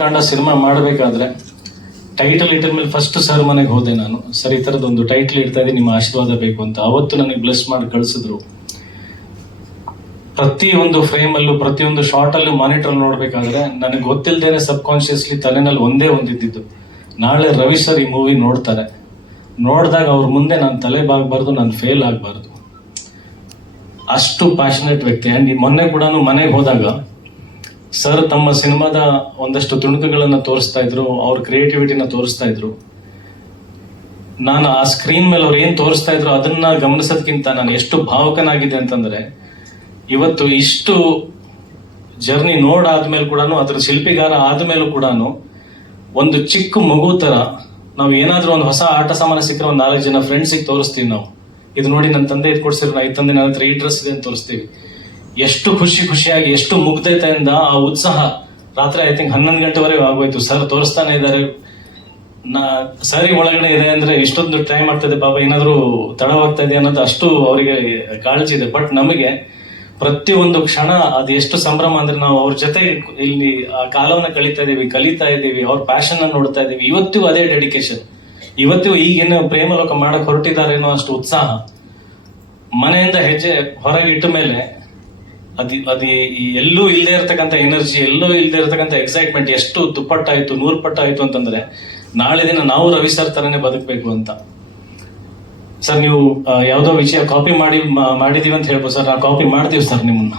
ಕಂಡ ಸಿನಿಮಾ ಮಾಡಬೇಕಾದ್ರೆ ಟೈಟಲ್ ಇಟ್ಟ ಮೇಲೆ ಫಸ್ಟ್ ಸರ್ ಮನೆಗೆ ಹೋದೆ ನಾನು. ಸರ್, ಈ ತರದೊಂದು ಟೈಟಲ್ ಇಡ್ತಾ ಇದ್ದೀನಿ, ನಿಮ್ಮ ಆಶೀರ್ವಾದ ಬೇಕು ಅಂತ. ಅವತ್ತು ನನಗೆ ಬ್ಲೆಸ್ ಮಾಡಿ ಕಳಿಸಿದ್ರು. ಪ್ರತಿಯೊಂದು ಫ್ರೇಮ್ ಅಲ್ಲೂ ಪ್ರತಿಯೊಂದು ಶಾರ್ಟ್ ಅಲ್ಲೂ ಮಾನಿಟರ್ ನೋಡ್ಬೇಕಾದ್ರೆ ನನಗೆ ಗೊತ್ತಿಲ್ಲದೇನೆ ಸಬ್ ಕಾನ್ಶಿಯಸ್ಲಿ ತಲೆನಲ್ಲಿ ಒಂದೇ ಒಂದಿದ್ದು, ನಾಳೆ ರವಿ ಸರ್ ಈ ಮೂವಿ ನೋಡ್ತಾರೆ, ನೋಡಿದಾಗ ಅವ್ರ ಮುಂದೆ ನಾನು ತಲೆ ಬಾಗಬಾರ್ದು, ನಾನು ಫೇಲ್ ಆಗಬಾರ್ದು. ಅಷ್ಟು ಪ್ಯಾಷನೇಟ್ ವ್ಯಕ್ತಿ. ಅಂಡ್ ಮೊನ್ನೆ ಕೂಡ ಮನೆಗೆ ಹೋದಾಗ ಸರ್ ತಮ್ಮ ಸಿನಿಮಾದ ಒಂದಷ್ಟು ತುಣುಕುಗಳನ್ನ ತೋರಿಸ್ತಾ ಇದ್ರು, ಅವ್ರ ಕ್ರಿಯೇಟಿವಿಟಿನ ತೋರಿಸ್ತಾ ಇದ್ರು. ನಾನು ಆ ಸ್ಕ್ರೀನ್ ಮೇಲೆ ಅವ್ರು ಏನ್ ತೋರಿಸ್ತಾ ಇದ್ರು ಅದನ್ನ ಗಮನಿಸೋದಕ್ಕಿಂತ ನಾನು ಎಷ್ಟು ಭಾವುಕನಾಗಿದೆ ಅಂತಂದ್ರೆ, ಇವತ್ತು ಇಷ್ಟು ಜರ್ನಿ ನೋಡಾದ್ಮೇಲೆ ಕೂಡ, ಅದ್ರ ಶಿಲ್ಪಿಗಾರ ಆದ್ಮೇಲೂ ಕೂಡ ಒಂದು ಚಿಕ್ಕ ಮಗು ತರ ನಾವು ಏನಾದ್ರೂ ಒಂದು ಹೊಸ ಆಟ ಸಾಮಾನು ಸಿಕ್ಕರೆ ಒಂದು 4 ಜನ ಫ್ರೆಂಡ್ಸಿಗೆ ತೋರಿಸ್ತೀವಿ ನಾವು. ಇದು ನೋಡಿ ನನ್ನ ತಂದೆ ಇದು ಕೊಡ್ಸಿದ್ರು, ಈ ತಂದೆ ನನ್ನ ಹತ್ರ ಈ ಡ್ರೆಸ್ ಇದೆ ಅಂತ ತೋರಿಸ್ತೀವಿ. ಎಷ್ಟು ಖುಷಿಯಾಗಿ, ಎಷ್ಟು ಮುಗ್ಧತೆಯಿಂದ ಆ ಉತ್ಸಾಹ. ರಾತ್ರಿ ಐ ಥಿಂಕ್ 11 ಗಂಟೆವರೆಗೂ ಆಗೋಯ್ತು. ಸರ್ ತೋರಿಸ್ತಾನೆ ಇದ್ದಾರೆ, ಸರಿ ಒಳಗಡೆ ಇದೆ ಅಂದ್ರೆ ಇಷ್ಟೊಂದು ಟ್ರೈ ಮಾಡ್ತಾ ಬಾಬಾ, ಏನಾದ್ರು ತಡವಾಗ್ತಾ ಇದೆ ಅನ್ನೋದು ಅಷ್ಟು ಅವರಿಗೆ ಕಾಳಜಿ ಇದೆ. ಬಟ್ ನಮಗೆ ಪ್ರತಿಯೊಂದು ಕ್ಷಣ ಅದು ಎಷ್ಟು ಸಂಭ್ರಮ ಅಂದ್ರೆ, ನಾವು ಅವ್ರ ಜೊತೆ ಇಲ್ಲಿ ಆ ಕಾಲವನ್ನ ಕಳೀತಾ ಇದೀವಿ, ಅವ್ರ ಪ್ಯಾಷನ್ ಅನ್ನು ನೋಡ್ತಾ ಇದೀವಿ. ಇವತ್ತಿಗೂ ಅದೇ ಡೆಡಿಕೇಶನ್, ಇವತ್ತಿಗೂ ಈಗೇನು ಪ್ರೇಮಲೋಕ ಮಾಡಕ್ ಹೊರಟಿದ್ದಾರೆ ಅನ್ನೋ ಅಷ್ಟು ಉತ್ಸಾಹ. ಮನೆಯಿಂದ ಹೆಜ್ಜೆ ಹೊರಗೆ ಇಟ್ಟ ಮೇಲೆ ಅದು ಎಲ್ಲೂ ಇಲ್ಲದೆ ಇರತಕ್ಕಂಥ ಎನರ್ಜಿ, ಎಲ್ಲೂ ಇಲ್ಲದೆ ಇರತಕ್ಕಂಥ ಎಕ್ಸೈಟ್ಮೆಂಟ್ ಎಷ್ಟು ದುಪ್ಪಟ್ಟಾಯ್ತು, 100 ಪಟ್ಟಾಯ್ತು ಅಂತಂದ್ರೆ, ನಾಳೆ ದಿನ ನಾವು ರವಿ ಸರ್ ತರನೇ ಬದುಕಬೇಕು ಅಂತ. ಸರ್, ನೀವು ಯಾವ್ದೋ ವಿಷಯ ಕಾಪಿ ಮಾಡಿದೀವಿ ಅಂತ ಹೇಳ್ಬೋದು ಸರ್. ನಾವು ಕಾಪಿ ಮಾಡ್ತೀವಿ ಸರ್ ನಿಮ್ಮನ್ನ.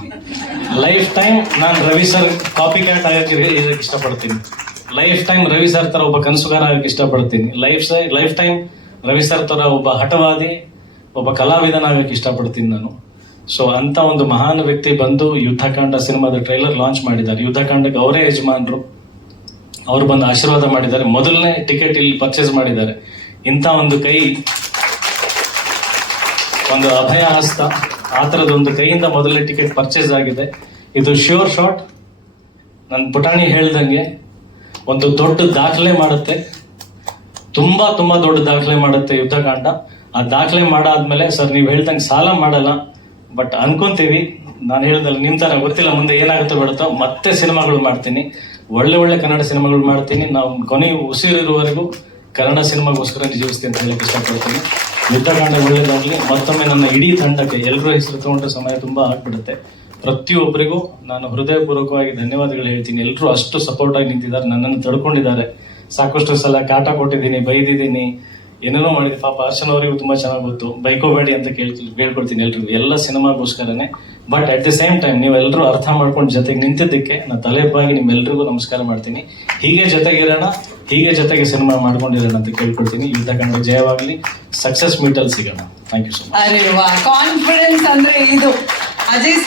ಲೈಫ್ ಟೈಮ್ ನಾನು ರವಿ ಸರ್ ಕಾಪಿ ಕ್ಯಾಟ್ ಆಗಕ್ಕೆ ಇಷ್ಟಪಡ್ತೀನಿ. ಲೈಫ್ ಟೈಮ್ ರವಿ ಸರ್ ತರ ಒಬ್ಬ ಕನಸುಗಾರ ಆಗಕ್ಕೆ ಇಷ್ಟಪಡ್ತೀನಿ. ಲೈಫ್ ಟೈಮ್ ರವಿ ಸರ್ ತರ ಒಬ್ಬ ಹಠವಾದಿ, ಒಬ್ಬ ಕಲಾವಿದನಾಗಕ್ಕೆ ಇಷ್ಟಪಡ್ತೀನಿ ನಾನು. ಸೊ ಅಂತ ಒಂದು ಮಹಾನ್ ವ್ಯಕ್ತಿ ಬಂದು ಯುದ್ಧಕಾಂಡ ಸಿನಿಮಾದ ಟ್ರೈಲರ್ ಲಾಂಚ್ ಮಾಡಿದ್ದಾರೆ. ಯುದ್ಧಕಾಂಡಕ್ಕೆ ಅವರೇ ಯಜಮಾನರು, ಅವ್ರು ಬಂದು ಆಶೀರ್ವಾದ ಮಾಡಿದ್ದಾರೆ. ಮೊದಲನೇ ಟಿಕೆಟ್ ಇಲ್ಲಿ ಪರ್ಚೇಸ್ ಮಾಡಿದ್ದಾರೆ. ಇಂಥ ಒಂದು ಕೈ, ಒಂದು ಅಭಯ ಹಸ್ತ, ಆ ಥರದೊಂದು ಕೈಯಿಂದ ಮೊದಲನೇ ಟಿಕೆಟ್ ಪರ್ಚೇಸ್ ಆಗಿದೆ. ಇದು ಶ್ಯೂರ್ ಶಾಟ್. ನನ್ನ ಪುಟಾಣಿ ಹೇಳ್ದಂಗೆ ಒಂದು ದೊಡ್ಡ ದಾಖಲೆ ಮಾಡುತ್ತೆ, ತುಂಬಾ ದೊಡ್ಡ ದಾಖಲೆ ಮಾಡುತ್ತೆ ಯುದ್ಧಕಾಂಡ. ಆ ದಾಖಲೆ ಮಾಡಾದ್ಮೇಲೆ ಸರ್ ನೀವು ಹೇಳ್ದಂಗೆ ಸಾಲ ಮಾಡಲ್ಲ, ಬಟ್ ಅನ್ಕೊಂತೀವಿ, ನಾನು ಹೇಳ್ದಲ್ಲ ನಿಮ್ ತರ ಗೊತ್ತಿಲ್ಲ ಮುಂದೆ ಏನಾಗುತ್ತೋ ಬಿಡುತ್ತೋ, ಮತ್ತೆ ಸಿನಿಮಾಗಳು ಮಾಡ್ತೀನಿ, ಒಳ್ಳೆ ಕನ್ನಡ ಸಿನಿಮಾಗಳು ಮಾಡ್ತೀನಿ. ನಾವು ಕೊನೆ ಉಸಿರಿರುವವರೆಗೂ ಕನ್ನಡ ಸಿನಿಮಾಗೋಸ್ಕರ ಜೀವಿಸ್ತೀನಿ ಅಂತ ಹೇಳಕ್ ಇಷ್ಟಪಡ್ತೀನಿ. ಯುದ್ಧಕಾಂಡ ಒಳ್ಳೇದಾಗ್ಲಿ. ಮತ್ತೊಮ್ಮೆ ನನ್ನ ಇಡೀ ತಂಡಕ್ಕೆ ಎಲ್ಲರೂ ಹೆಸರು ತಗೊಂಡ್ರೆ ಸಮಯ ತುಂಬಾ ಆಗ್ಬಿಡುತ್ತೆ. ಪ್ರತಿಯೊಬ್ಬರಿಗೂ ನಾನು ಹೃದಯಪೂರ್ವಕವಾಗಿ ಧನ್ಯವಾದಗಳು ಹೇಳ್ತೀನಿ. ಎಲ್ಲರೂ ಅಷ್ಟು ಸಪೋರ್ಟ್ ಆಗಿ ನಿಂತಿದ್ದಾರೆ, ನನ್ನನ್ನು ತಡ್ಕೊಂಡಿದ್ದಾರೆ. ಸಾಕಷ್ಟು ಸಲ ಕಾಟ ಕೊಟ್ಟಿದ್ದೀನಿ, ಬೈದಿದ್ದೀನಿ, ಏನೇನೋ ಮಾಡಿದೆ. ಪಾಪ ಅರ್ಚನ್ ಅವರಿಗೂ ತುಂಬಾ ಚೆನ್ನಾಗಿ ಗೊತ್ತು. ಬೈಕೋಬೇಡಿ ಅಂತ ಕೇಳ್ಕೊಳ್ತೀನಿ ಎಲ್ರಿಗೂ, ಎಲ್ಲ ಸಿನಿಮಾಗೋಸ್ಕರನೇ. But at the same time ನೀವೆಲ್ಲರೂ ಅರ್ಥ ಮಾಡ್ಕೊಂಡು ಜೊತೆಗೆ ನಿಂತಿದ್ದಕ್ಕೆ ನಾನು ತಲೆಬಾಗಿ ನಿಮ್ಮೆಲ್ರಿಗೂ ನಮಸ್ಕಾರ ಮಾಡ್ತೀನಿ. ಹೀಗೆ ಜೊತೆಗಿರೋಣ, ಹೀಗೆ ಜೊತೆಗೆ ಸಿನಿಮಾ ಮಾಡ್ಕೊಂಡಿರೋಣ ಅಂತ ಕೇಳ್ಕೊಳ್ತೀನಿ. ಯುದ್ಧಕಾಂಡ ಜಯವಾಗ್ಲಿ, ಸಕ್ಸಸ್ ಮೀಟಲ್ಲಿ ಸಿಗೋಣ. Thank you so much. ಅರೆ ವಾ, ಕಾನ್ಫಿಡೆನ್ಸ್ ಅಂದ್ರೆ ಇದು ಅಜಯ್.